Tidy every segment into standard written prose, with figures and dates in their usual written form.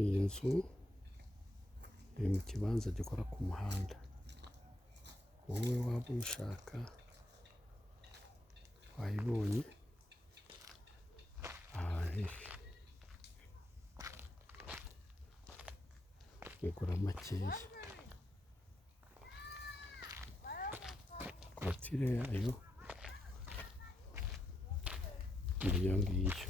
iyi nzu iri mu kibanza gikora ku muhanda. Wowe waba uyishaka wayibonye ahantu iri, igura makeya. Korotire yayo iyo ngiyo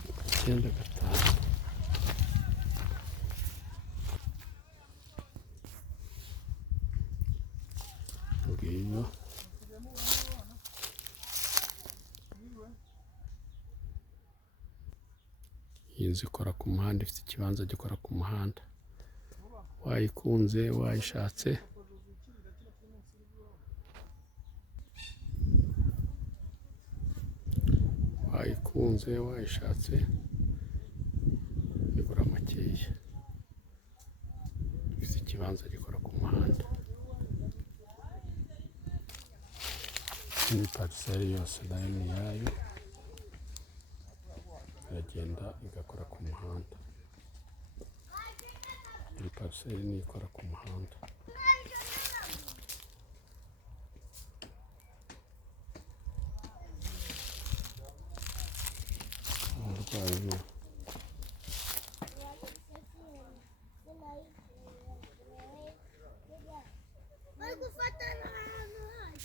0782433995. Ngiyo iyi nzu ikora ku muhanda, ifite ikibanza gikora ku muhanda. Wayikunze wayishatse igura makeya, ifite ikibanza gikora ku muhanda. Iyi pariseri yose nayo ni iyayo, iragenda igakora ku muhanda. Iyi pariseri ni ikora ku muhanda. Umurwayi bari gufatana ahantu hayo.